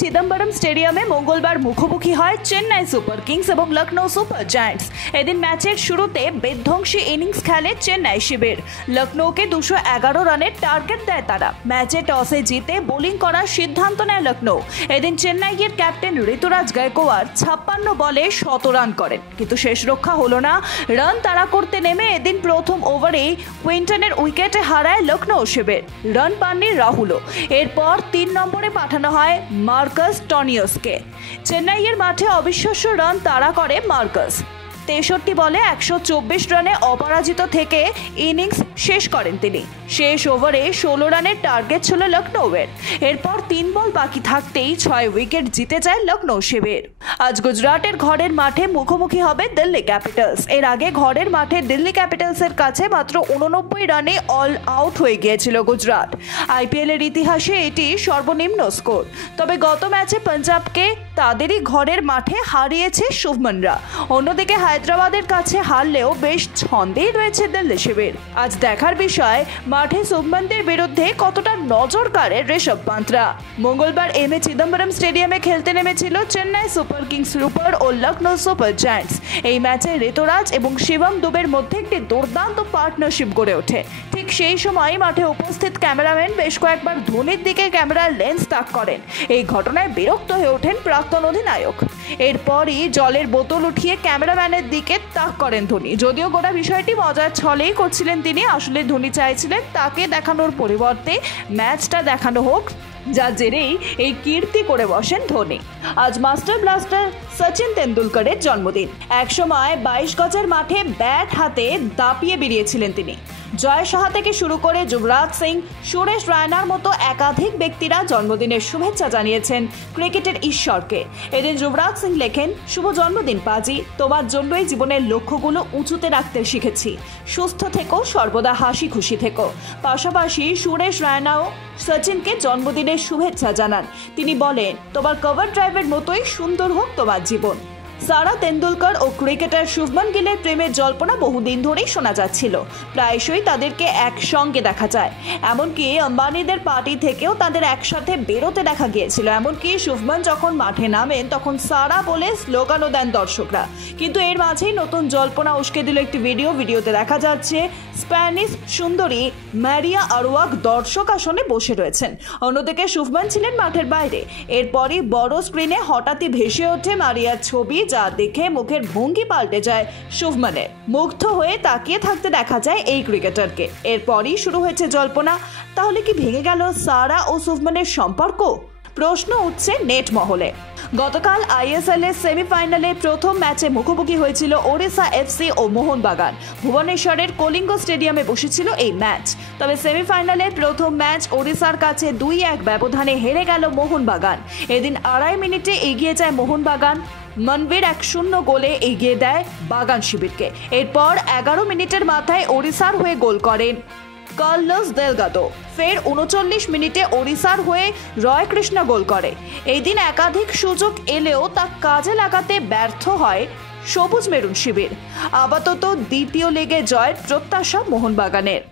চিদম্বরম স্টেডিয়ামে মঙ্গলবার মুখোমুখি হয় চেন্নাই সুপার কিংস এবং লখনৌ সুপার জায়ান্টস। এদিন ম্যাচের শুরুতে বিধ্বংসী ইনিংস খেলে চেন্নাই শিবির। লখনৌকে 211 রানের টার্গেট দেয় তারা। ম্যাচে টসে জিতে বোলিং করার সিদ্ধান্ত নেয় লখনৌ। এদিন চেন্নাইয়ের ক্যাপ্টেন ঋতুরাজ গায়কোয়াড় 56 বলে 100 রান করেন, কিন্তু শেষ রক্ষা হলো না। রান তাড়া করতে নেমে এদিন প্রথম ওভারেই কুইন্টনের উইকেটে হারায় লখনৌ শিবির। রান পাননি রাহুলও। এরপর 3 নম্বরে পাঠানো হয় মার্কাস টনিয়সকে। চেন্নাইয়ের মাঠে অবিশ্বাস্য রান তাড়া করে মার্কাস। 63 বলে 124 রানে অপরাজিত থেকে ইনিংস শেষ করেন তিনি। শেষ ওভারে 16 রানের টার্গেট ছিল লখনৌয়ের। এরপর 3 বল বাকি থাকতেই 6 উইকেট জিতে যায় লখনৌ শিবির। আজ গুজরাটের ঘরের মাঠে মুখোমুখি হবে দিল্লি ক্যাপিটালস। এর আগে ঘরের মাঠে দিল্লি ক্যাপিটালসের কাছে মাত্র 89 রানে অল আউট হয়ে গিয়েছিল গুজরাট। আইপিএল এর ইতিহাসে এটি সর্বনিম্ন স্কোর। তবে গত ম্যাচে পাঞ্জাবকে তাদেরই ঘরের মাঠে হারিয়েছে শুভমনরা। অন্যদিকে হায়দ্রাবাদের কাছে হারলেও বেশ ছন্দেই রয়েছে দিল্লি শিবির। আজ দেখার বিষয় মাঠে শুভমনদের বিরুদ্ধে কতটা নজর কাড়ে ঋষভ পান্থরা। মঙ্গলবার এমএ চিদম্বরম স্টেডিয়ামে খেলতে নেমেছিল চেন্নাই সুপার কিংস সুপার ও লখনৌ সুপার জায়ান্টস। এই ম্যাচে ঋতুরাজ এবং শিবম দুবের মধ্যে একটি দুর্দান্ত পার্টনারশিপ গড়ে ওঠে। ঠিক সেই সময় মাঠে উপস্থিত ক্যামেরাম্যান বেশ কয়েকবার ধোনির দিকে ক্যামেরার লেন্স তাক করেন। এই ঘটনায় বিরক্ত হয়ে ওঠেন প্রাক্তন অধিনায়ক। এরপরই জলের বোতল উঠিয়ে ক্যামেরাম্যানের দিকে তাক করেন ধোনি। যদিও গোটা বিষয়টি মজার ছলেই করছিলেন তিনি। আসলে ধোনি চাইছিলেন তাকে দেখানোর পরিবর্তে ম্যাচটা দেখানো হোক, যার জেরেই এই কীর্তি করে বসেন ধোনি। আজ মাস্টার ব্লাস্টার সচিন তেন্ডুলকরের জন্মদিন। একসময় 22 গজের মাঠে ব্যাট হাতে দাপিয়ে বেরিয়েছিলেন তিনি। জয় সাহা থেকে শুরু করে যুবরাজ সিং, সুরেশ রায়নার মতো একাধিক ব্যক্তিরা জন্মদিনের শুভেচ্ছা জানিয়েছেন ক্রিকেটের ঈশ্বরকে। এদিন যুবরাজ সিং লেখেন, শুভ জন্মদিন পাজি, তোমার জন্যই জীবনের লক্ষ্যগুলো উঁচুতে রাখতে শিখেছি। সুস্থ থেকো, সর্বদা হাসি খুশি থেকো। পাশাপাশি সুরেশ রায়নাও সচিনকে জন্মদিনের শুভেচ্ছা জানান। তিনি বলেন, তোমার কভার ড্রাইভের মতোই সুন্দর হোক তোমার জীবন। সারা তেন্ডুলকর ও ক্রিকেটার শুভমন গিলের প্রেমের জল্পনা বহুদিন ধরেই শোনা যাচ্ছিল। প্রায়শই তাদেরকে একসঙ্গে দেখা যায়। এমনকি আম্বানিদের পার্টি থেকেও তাদের একসাথে বেরোতে দেখা গিয়েছিল। এমনকি শুভমন যখন মাঠে নামেন তখন সারা বলে স্লোগানও দেন দর্শকরা। কিন্তু এর মাঝেই নতুন জল্পনা উস্কে দিল একটি ভিডিওতে দেখা যাচ্ছে স্প্যানিশ সুন্দরী মারিয়া আরওয়াক দর্শক আসনে বসে রয়েছেন। অন্যদিকে শুভমন ছিলেন মাঠের বাইরে। এরপরই বড় স্ক্রিনে হঠাৎই ভেসে ওঠে মারিয়ার ছবি, যা দেখে মুখের ভঙ্গি পাল্টে যায় শুভমনের। মুগ্ধ হয়ে তাকিয়ে থাকতে দেখা যায় এই ক্রিকেটারকে। এরপরই শুরু হয়েছে জল্পনা। তাহলে কি ভেঙে গেল সারা ও শুভমনের সম্পর্ক? প্রশ্ন উঠছে নেট মহলে। গতকাল আইএসএল এর সেমিফাইনালে প্রথম ম্যাচে মুখোমুখি হয়েছিল ওড়িশা এফসি ও মোহনবাগান। ভুবনেশ্বরের কলিঙ্গ স্টেডিয়ামে বসেছিল এই ম্যাচ। তবে সেমিফাইনালের প্রথম ম্যাচ ওড়িশার কাছে 2-1 ব্যবধানে হেরে গেল মোহনবাগান। এদিন 2.5 মিনিটে এগিয়ে যায় মোহনবাগান। মনবীর 1-0 গোলে এগিয়ে দেয় বাগান শিবিরকে। এরপর 11 মিনিটের মাথায় ওড়িশার হয়ে গোল করেন কার্লোস দেলগাদো। ফের 39 মিনিটে ওড়িশার হয়ে রয় কৃষ্ণা গোল করে। এই দিন একাধিক সুযোগ এলেও তা কাজে লাগাতে ব্যর্থ হয় সবুজ মেরুন শিবির। আপাতত দ্বিতীয় লেগে জয়ের প্রত্যাশা মোহনবাগানের।